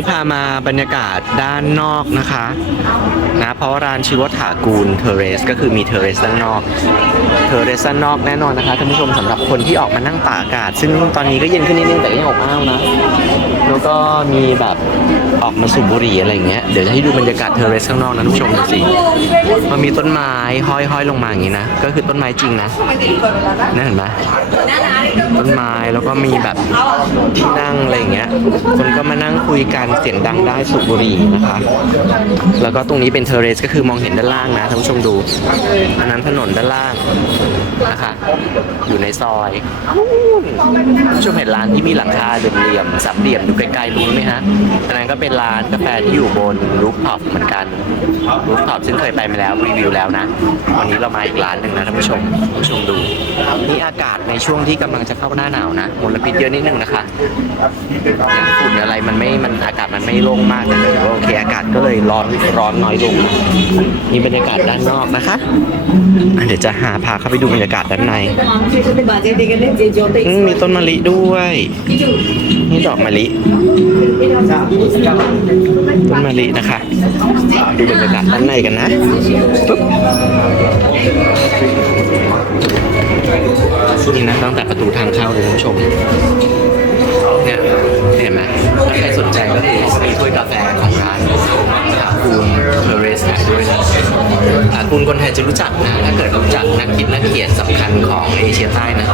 นี้พามาบรรยากาศด้านนอกนะคะนะเพราะร้านชื่อว่าถากูลเทเรสก็คือมีเทเรสด้านนอกเทเรสด้านนอกแน่นอนนะคะท่านผู้ชมสำหรับคนที่ออกมานั่งตากอากาศ ซึ่งตอนนี้ก็เย็นขึ้นนิดนึงแต่ยังอบอ้าวนะ แล้วก็มีแบบออกมาสูบบุหรี่อะไรอย่างเงี้ยเดี๋ยวจะให้ดูบรรยากาศเทอร์เรสข้างนอกนะท่านผู้ชมดูสิมันมีต้นไม้ห้อยห้อยๆลงมาอย่างงี้นะก็คือต้นไม้จริงนะนั่นเห็นไหมต้นไม้แล้วก็มีแบบที่นั่งอะไรอย่างเงี้ยคนก็มานั่งคุยกันเสียงดังได้สูบบุหรี่นะคะ แล้วก็ตรงนี้เป็นเทอร์เรสก็คือมองเห็นด้านล่างนะท่านผู้ชมดูอันนั้นถนนด้านล่าง นะคะ อยู่ในซอยนู่นท่านผู้ชมเห็นร้านที่มีหลังคาเหลี่ยมๆสามเหลี่ยมอยู่ไกลๆรู้ไหมฮะอันนั้นก็เป็นร้านกาแฟที่อยู่บนรูฟท็อปเหมือนกันรูฟท็อปซึ่งเคยไปมาแล้วรีวิวแล้วนะ วันนี้เรามาอีกร้านหนึ่งนะท่านผู้ชมท่านผู้ชมดูนี่อากาศในช่วงที่กำลังจะเข้าหน้าหนาวนะมลพิษเยอะนิดนึงนะคะอย่างฝุ่นอะไรมันไม่มันอากาศมันไม่โล่งมากแต่ถือว่าโอเคอากาศก็เลยร้อนร้อนน้อยลงนะมีบรรยากาศด้านนอกนะคะอะเดี๋ยวจะหาพาเข้าไปดูบรรยากาศด้านในอืมมีต้นมะลิด้วย นี่ดอกมะลิ ต้นมะลินะคะ ดูบรรยากาศด้านในกันนะปึ๊บนี่นะตั้งแต่ประตูทางเข้าเลยท่านผู้ชม เนี่ยเห็นไหมถ้าใครสนใจก็คือเขามีถ้วยกาแฟของร้านอาคูนเทเรสด้วยนะ คูนคนไทยจะรู้จักนะ ถ้าเกิดรู้จักนักคิดนักเขียนสำคัญของเอเชียใต้นะ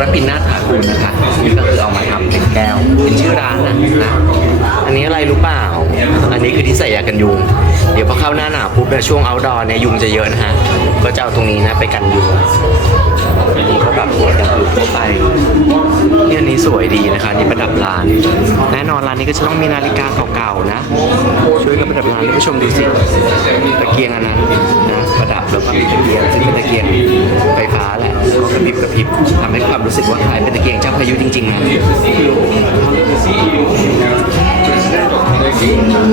รพินนาถาคูนนะคะนี่ก็คือเอามาทำเป็นแก้ว เป็นชื่อร้านนะนะ อันนี้อะไรรู้เปล่า อันนี้คือที่ใส่ยากันยุง เดี๋ยวพอเข้าหน้าหนาวปุ๊บเนี่ยช่วง outdoor เนี่ยยุงจะเยอะนะฮะ ก็จะเอาตรงนี้นะไปกันยุงอันนี้ก็แบบอย่างอื่นทั่วไป นี่อันนี้สวยดีนะคะนี่ประดับร้าน แน่นอนร้านนี้ก็จะต้องมีนาฬิกาเก่าๆนะ ช่วยกันประดับร้านให้ผู้ชมดูสิตะเกียงอันนั้นนะประดับแล้วก็มีตะเกียงซึ่งเป็นตะเกียงไฟฟ้าแหละก็กระพริบกระพริบทำให้ความรู้สึกว่าคล้ายเป็นตะเกียงเจ้าพายุจริงๆนะ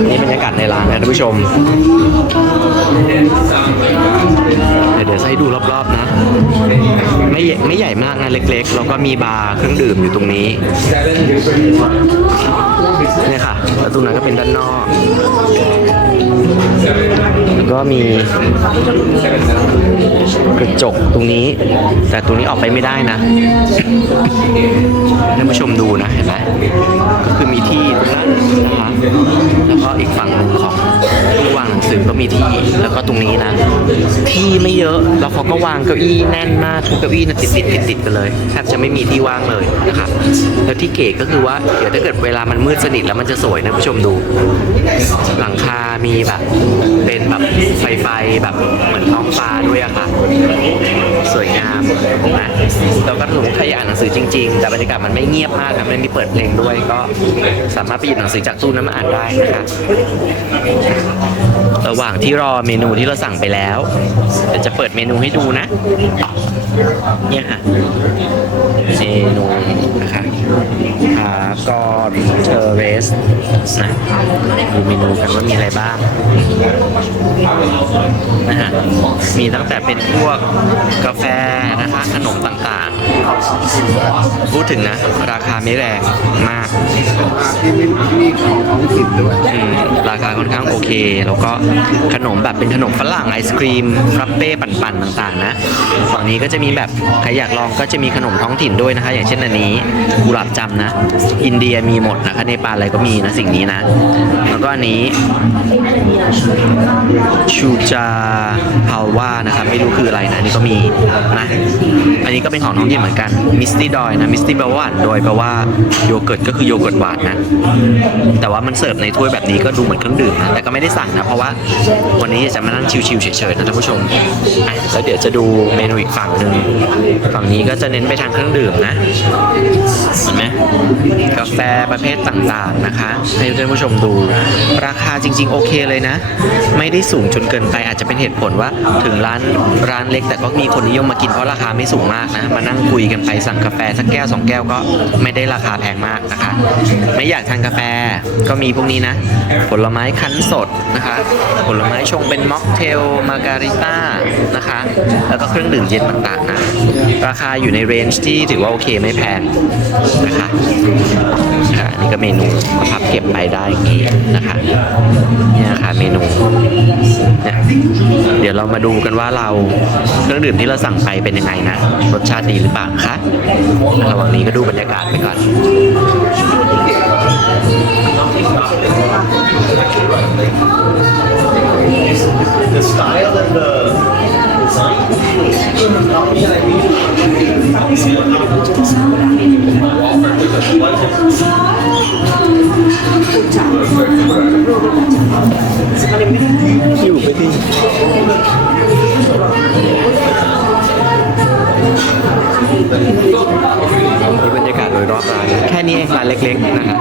นี่บรรยากาศในร้านนะท่านผู้ชมเดี๋ยวเดี๋ยวให้ดูรอบๆนะ ไม่ใหญ่ไม่ใหญ่มากนะเล็กๆ แล้วก็มีบาร์เครื่องดื่มอยู่ตรงนี้เนี่ยค่ะแล้วตรงนั้นก็เป็นด้านนอกแล้วก็มีกระจกตรงนี้ แต่ตรงนี้ออกไปไม่ได้นะท่านผู้ชมดูนะเห็นไหมก็คือมีที่ตรงนั้นนะคะแล้วก็อีกฝั่งของ วางหนังสือก็มีที่แล้วก็ตรงนี้นะ ที่ไม่เยอะแล้วเขาก็วางเก้าอี้แน่นมากทุกเก้าอี้นะติดติดติดติดกันเลยแทบจะไม่มีที่ว่างเลยนะครับแล้วที่เก๋ก็คือว่าเดี๋ยวถ้าเกิดเวลามันมืดสนิทแล้วมันจะสวยนะผู้ชมดู หลังคามีแบบ เป็นแบบไฟไฟแบบเหมือนท้องฟ้าด้วยอะค่ะสวยงามนะแล้วก็ถ้าสมมติใครอยากอ่านหนังสือจริง ๆ แต่บรรยากาศมันไม่เงียบมากนะมันมีเปิดเพลงด้วยก็สามารถไปหยิบหนังสือจากตู้นั้นมาอ่านได้นะคะ ระหว่างที่รอเมนูที่เราสั่งไปแล้ว เดี๋ยวจะเปิดเมนูให้ดูนะ เนี่ยค่ะ เมนูนะคะพากอนเทเรสนะดูเมนูกันว่ามีอะไรบ้างนะฮะมีตั้งแต่เป็นพวกกาแฟนะคะขนมต่างๆ พูดถึงนะ ราคาไม่แรงมากที่มีมีของท้องถิ่นด้วยอืมราคาค่อนข้างโอเค แล้วก็ขนมแบบเป็นขนมฝรั่งไอศครีมฟรัปเป้ปั่นๆต่างๆนะฝั่งนี้ก็จะมีแบบใครอยากลองก็จะมีขนมท้องถิ่นด้วยนะคะ อย่างเช่นอันนี้กุหลาบจำนะ อินเดียมีหมดนะคะเนปาลอะไรก็มีนะสิ่งนี้นะแล้วก็อันนี้ชูจาพาว่านะคะไม่รู้คืออะไรนะอันนี่ก็มีนะอันนี้ก็เป็นของท้องถิ่นเหมือนกันมิสตี้ดอยนะมิสตี้แปลว่าหวานโดยแปลว่าโยเกิร์ตก็คือโยเกิร์ตหวานนะแต่ว่ามันเสิร์ฟในถ้วยแบบนี้ก็ดูเหมือนเครื่องดื่มนะแต่ก็ไม่ได้สั่งนะเพราะว่าวันนี้จะมานั่งชิวๆเฉยๆนะท่านผู้ชมอะแล้วเดี๋ยวจะดูเมนูอีกฝั่งหนึ่งฝั่งนี้ก็จะเน้นไปทางเครื่องดื่มนะเห็นไหมกาแฟประเภทต่างๆนะคะ ให้ท่านผู้ชมดูราคาจริง ๆ โอเคเลยนะ ไม่ได้สูงจนเกินไปอาจจะเป็นเหตุผลว่าถึงร้านร้านเล็ก แต่ก็มีคนนิยมมากินเพราะราคาไม่สูงมากนะ มานั่งคุยกันไปสั่งกาแฟสักแก้วสองแก้วก็ไม่ได้ราคาแพงมากนะคะ ไม่อยากทานกาแฟก็มีพวกนี้นะ ผลไม้คั้นสดนะคะผลไม้ชงเป็นม็อกเทลมาการิต้านะคะ แล้วก็เครื่องดื่มเย็นต่างๆนะราคาอยู่ในเรนจ์ที่ถือว่าโอเคไม่แพงนะคะค่ะนี่ก็เมนูก็พับเก็บไปได้อย่างนี้นะคะเนี่ยค่ะเมนูเนี่ยเดี๋ยวเรามาดูกันว่าเราเครื่องดื่มที่เราสั่งไปเป็นยังไงนะรสชาติดีหรือเปล่าคะระหว่างนี้ก็ดูบรรยากาศไปก่อน the style and the design.. นี่ ล็กๆนะฮะ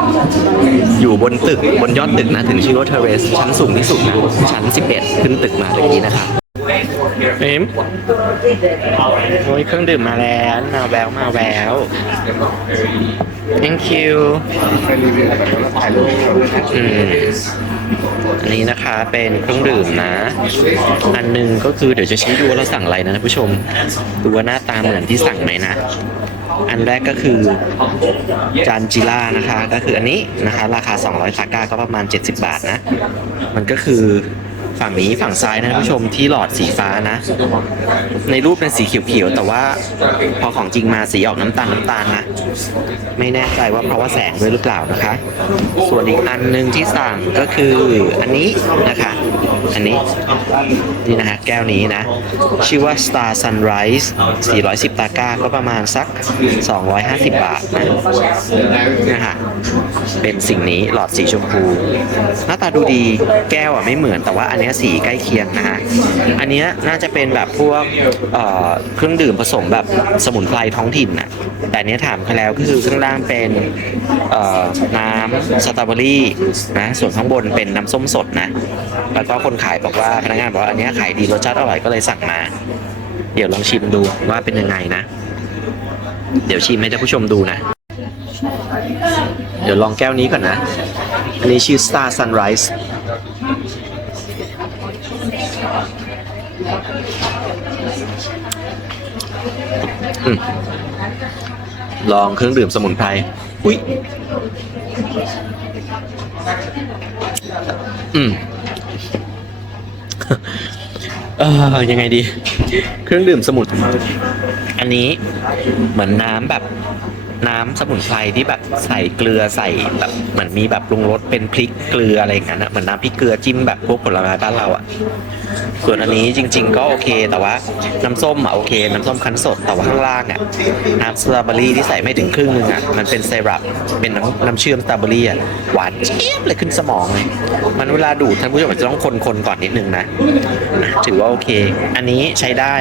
อยู่บนตึกบนยอดตึกนะถึงชื่อว่าเทเรสชั้นสูงที่สุดนะชั้น 11 ขึ้นตึกมาตะกี้นะคะเอ็มโอ้ยเครื่องดื่มมาแล้ว มาแววมาแวว thank you อืมอันนี้นะคะเป็นเครื่องดื่มนะ อันหนึงก็คือเดี๋ยวจะชี้ดูว่าเราสั่งอะไรนะท่านผู้ชม ดูว่าหน้าตาเหมือนที่สั่งไหมนะ อันแรกก็คือจานจิล่านะคะ ก็คืออันนี้นะคะ ราคา 200ซาก้าก็ประมาณ 70 บาทนะ มันก็คือ ฝั่งนี้ฝั่งซ้ายนะท่านผู้ชมที่หลอดสีฟ้านะ ในรูปเป็นสีเขียวๆแต่ว่าพอของจริงมาสีออกน้ำตาลน้ำตาลนะ ไม่แน่ใจว่าเพราะว่าแสงด้วยหรือเปล่านะคะ ส่วนอีกอันหนึ่งที่สั่งก็คืออันนี้นะคะ อันนี้นี่นะฮะแก้วนี้นะ ชื่อว่า Star Sunrise 410 ตาก้าก็ประมาณสัก 250 บาทนะนะฮะ เป็นสิ่งนี้หลอดสีชมพู หน้าตาดูดีแก้วอะไม่เหมือนแต่ว่าอันเนี้ยสีใกล้เคียงนะฮะอันเนี้ยน่าจะเป็นแบบพวกเอ่อเครื่องดื่มผสมแบบสมุนไพรท้องถิ่นนะแต่อันเนี้ยถามเขาแล้วก็คือข้างล่างเป็นเอ่อน้ำสตรอเบอรี่นะส่วนข้างบนเป็นน้ำส้มสดนะแล้วก็คนขายบอกว่าพนักงานบอกว่าอันเนี้ยขายดีรสชาติอร่อยก็เลยสั่งมา เดี๋ยวลองชิมดูว่าเป็นยังไงนะ เดี๋ยวชิมให้ท่านผู้ชมดูนะ เดี๋ยวลองแก้วนี้ก่อนนะ อันนี้ชื่อ Star Sunrise อลองเครื่องดื่มสมุนไพร อุ้ย อืมเออยังไงดี เครื่องดื่มสมุนไพรอันนี้เหมือนน้ำแบบ น้ำสมุนไพรที่แบบใส่เกลือใส่แบบเหมือนมีแบบปรุงรสเป็นพริกเกลืออะไรอย่างนั้นอะเหมือนน้ำพริกเกลือจิ้มแบบพวกผลไม้บ้านเราอะส่วนอันนี้จริง ๆ ก็โอเคแต่ว่าน้ำส้มอะโอเค น้ำส้มคั้นสดแต่ว่าข้างล่างอะน้ำสตรอเบอรี่ที่ใส่ไม่ถึงครึ่งนึงอะมันเป็นไซรัปเป็นน้ำน้ำเชื่อมสตรอเบอรี่อะหวานเจี๊ยบเลยขึ้นสมองเลยมันเวลาดูดท่านผู้ชมอาจจะต้องคนๆก่อนนิดนึงนะถือว่าโอเค อันนี้ใช้ได้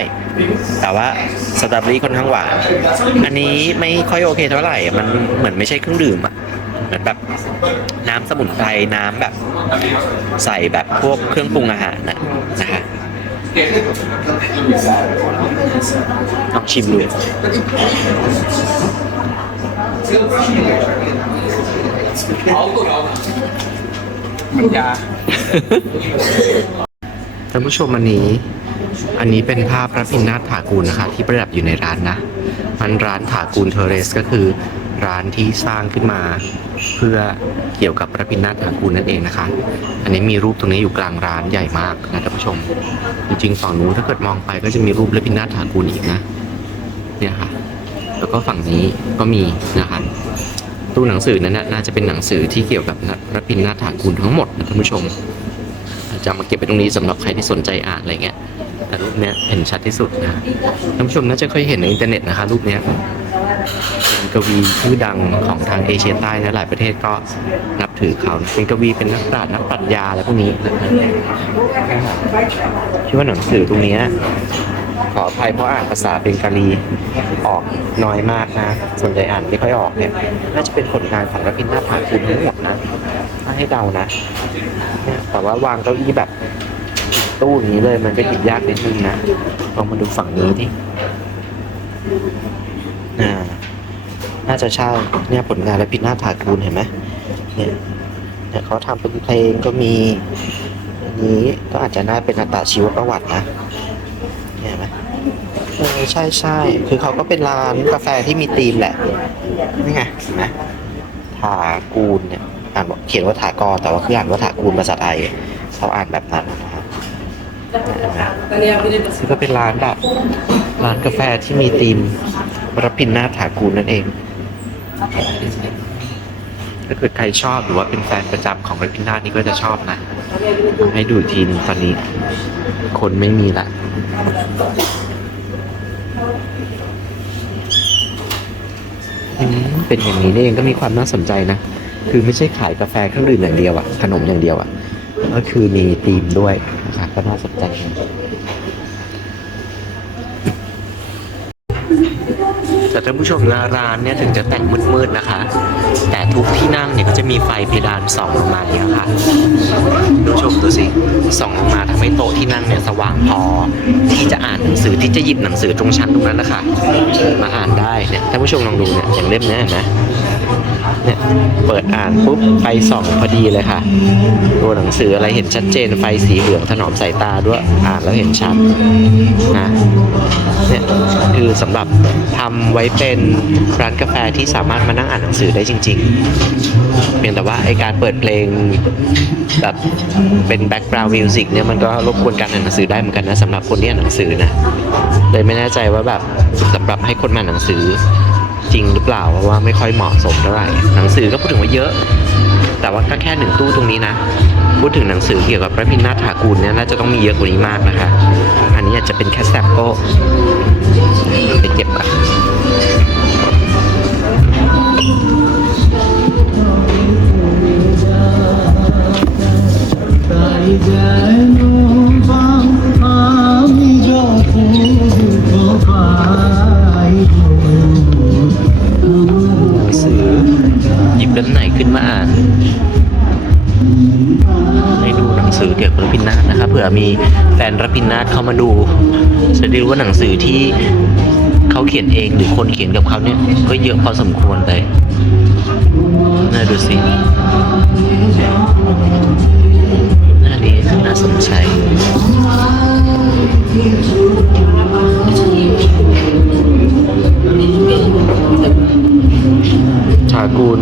แต่ว่าสตรอเบอรี่ค่อนข้างหวานอันนี้ไม่ค่อยโอเคเท่าไหร่ มันเหมือนไม่ใช่เครื่องดื่มอะเหมือนแบบน้ำสมุนไพรน้ำแบบ ใส่แบบพวกเครื่องปรุงอาหารนะนะฮะลองชิมดูมันยาท่านผู้ชมอันนี้ อันนี้เป็นภาพพระพิณนาถถากูลนะคะ ที่ประดับอยู่ในร้านนะ มันร้านถากูลเทเรสก็คือร้านที่สร้างขึ้นมา เพื่อเกี่ยวกับพระพินาถถากูลนั่นเองนะคะ อันนี้มีรูปตรงนี้อยู่กลางร้านใหญ่มากนะท่านผู้ชม จริงๆฝั่งนู้นถ้าเกิดมองไปก็จะมีรูปพระพินาถถากูลอีกนะ เนี่ยค่ะ แล้วก็ฝั่งนี้ก็มีนะคะตู้หนังสือนั้นน่าจะเป็นหนังสือที่เกี่ยวกับพระพินาถถากูลทั้งหมดนะท่านผู้ชม จะมาเก็บไว้ตรงนี้สำหรับใครที่สนใจอ่านอะไรเงี้ยแต่รูปเนี้ยเห็นชัดที่สุดนะท่านผู้ชมน่าจะเคยเห็นในอินเทอร์เน็ตนะคะรูปเนี้ยเป็นกวีชื่อดังของทางเอเชียใต้นะหลายประเทศก็นับถือเขาเป็นกวีเป็นนักปราชญ์นักปรัชญาอะไรพวกนี้ชื่อว่าหนังสือตรงนี้ขออภัยเพราะอ่านภาษาเบงกาลีออกน้อยมากนะ ส่วนใหญ่อ่านไม่ค่อยออกเนี่ย น่าจะเป็นผลงานของรพินนาถาคุณทั้งหมดนะ ให้เดานะเนี่ยแต่ว่าวางเก้าอี้แบบตู้อย่างนี้เลยมันก็หยิบยากนิดนึงนะลองมาดูฝั่งนี้ดิอ่าน่าจะใช่เนี่ยผลงานและพินาถากูลเห็นไหมเนี่ยเนี่ยเขาทำเป็นเพลงก็มีอันนี้ก็อาจจะน่าเป็นอัตาชีวประวัตินะเนี่ยเห็นไหมเออใช่ใช่คือเขาก็เป็นร้านกาแฟที่มีธีมแหละนี่ไงเห็นไหมถากูลเนี่ย อ่านว่าเขียนว่าถากรแต่ว่าคืออ่านว่าถากูลภาษาไทยเขาอ่านแบบนั้นนะครับเห็นไหมซึ่งก็เป็นร้านแบบร้านกาแฟที่มีธีมรพินนาถถากูลนั่นเอง ถ้าเกิดใครชอบหรือว่าเป็นแฟนประจำของรพินนาถนี่ก็จะชอบนะ ให้ดูอีกทีหนึงตอนนี้ คนไม่มีละอืมเป็นอย่างนี้นี่เองก็มีความน่าสนใจนะ คือไม่ใช่ขายกาแฟเครื่องดื่มอย่างเดียวอะขนมอย่างเดียวอะก็คือมีธีมด้วยนะครับก็น่าสนใจแต่ท่านผู้ชมนะร้านเนี่ยถึงจะแต่งมืดๆนะคะ แต่ทุกที่นั่งเนี่ยก็จะมีไฟเพดานส่องลงมาอย่างนี้ค่ะท่านผู้ชมดูสิส่องลงมาทำให้โต๊ะที่นั่งเนี่ยสว่างพอ ที่จะอ่านหนังสือที่จะหยิบหนังสือตรงชั้นตรงนั้นนะคะ มาอ่านได้เนี่ยท่านผู้ชมลองดูเนี่ยอย่างเล่มนี้เห็นไหม เนี่ยเปิดอ่านปุ๊บไฟส่องพอดีเลยค่ะ ตัวหนังสืออะไรเห็นชัดเจนไฟสีเหลืองถนอมสายตาด้วยอ่านแล้วเห็นชัดนะเนี่ยคือสำหรับทำไว้เป็นร้านกาแฟที่สามารถมานั่งอ่านหนังสือได้จริง ๆ เพียงแต่ว่าไอการเปิดเพลงแบบเป็นแบ็กกราวด์มิวสิกเนี่ยมันก็รบกวนการอ่านหนังสือได้เหมือนกันนะสำหรับคนที่อ่านหนังสือนะเลยไม่แน่ใจว่าแบบสำหรับให้คนมาหนังสือ จริงหรือเปล่าเพราะว่าไม่ค่อยเหมาะสมเท่าไหร่หนังสือก็พูดถึงว่าเยอะ แต่ว่าก็แค่หนึ่งตู้ตรงนี้นะ พูดถึงหนังสือเกี่ยวกับพระพินาถถากูลเนี่ยน่าจะต้องมีเยอะกว่านี้มากนะคะ อันนี้อาจจะเป็นแค่แซมเปิลไปเก็บก่อน তাই যেন পাও আমি যত เล่มไหนขึ้นมาอ่านให้ดูหนังสือเกี่ยวกับรพินนาถนะครับเผื่อมีแฟนรพินนาถเข้ามาดูจะได้รู้ว่าหนังสือที่เขาเขียนเองหรือคนเขียนกับเขาเนี่ยก็เยอะพอสมควรเลยน่าดูสิน่าดีน่าสนใจ ถากูล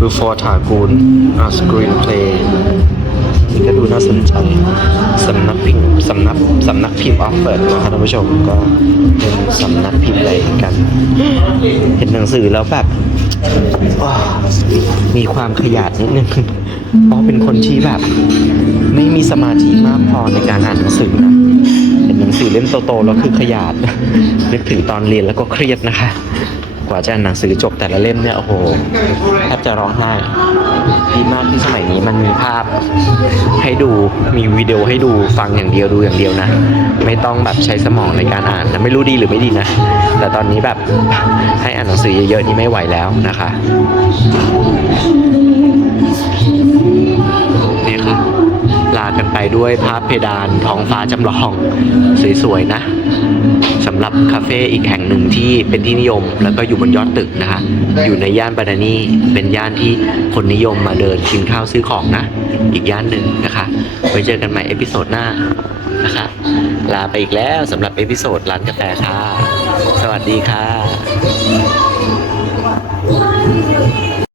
before ถากูล a screenplay นี่ก็ดูน่าสนใจสำนักพิมพ์สำนักสำนักพิมพ์ออฟเฟิร์ดนะครับท่านผู้ชมก็เป็นสำนักพิมพ์อะไรกัน เห็นหนังสือแล้วแบบมีความขยาดนิดนึงเพราะเป็นคนที่แบบ ไม่มีสมาธิมากพอในการอ่านหนังสือนะเห็นหนังสือเล่มโตๆแล้วคือขยาดนึกถึงตอนเรียนแล้วก็เครียดนะคะ ว่าจะอ่านหนังสือจบแต่ละเล่มเนี่ยโอ้โหแทบจะร้องไห้ดีมากที่สมัยนี้มันมีภาพให้ดูมีวิดีโอให้ดูฟังอย่างเดียวดูอย่างเดียวนะ ไม่ต้องแบบใช้สมองในการอ่านนะไม่รู้ดีหรือไม่ดีนะ แต่ตอนนี้แบบให้อ่านหนังสือเยอะๆนี่ไม่ไหวแล้วนะคะนี่ค่ะลากันไปด้วยภาพเพดานท้องฟ้าจำลองสวยๆนะ สำหรับคาเฟ่อีกแห่งหนึ่งที่เป็นที่นิยม แล้วก็อยู่บนยอดตึกนะคะ อยู่ในย่านบานานีเป็นย่านที่คนนิยมมาเดินกินข้าวซื้อของนะ อีกย่านหนึ่งนะคะ ไว้เจอกันใหม่เอพิโซดหน้านะคะ ลาไปอีกแล้วสำหรับเอพิโซดร้านกาแฟค่ะ สวัสดีค่ะ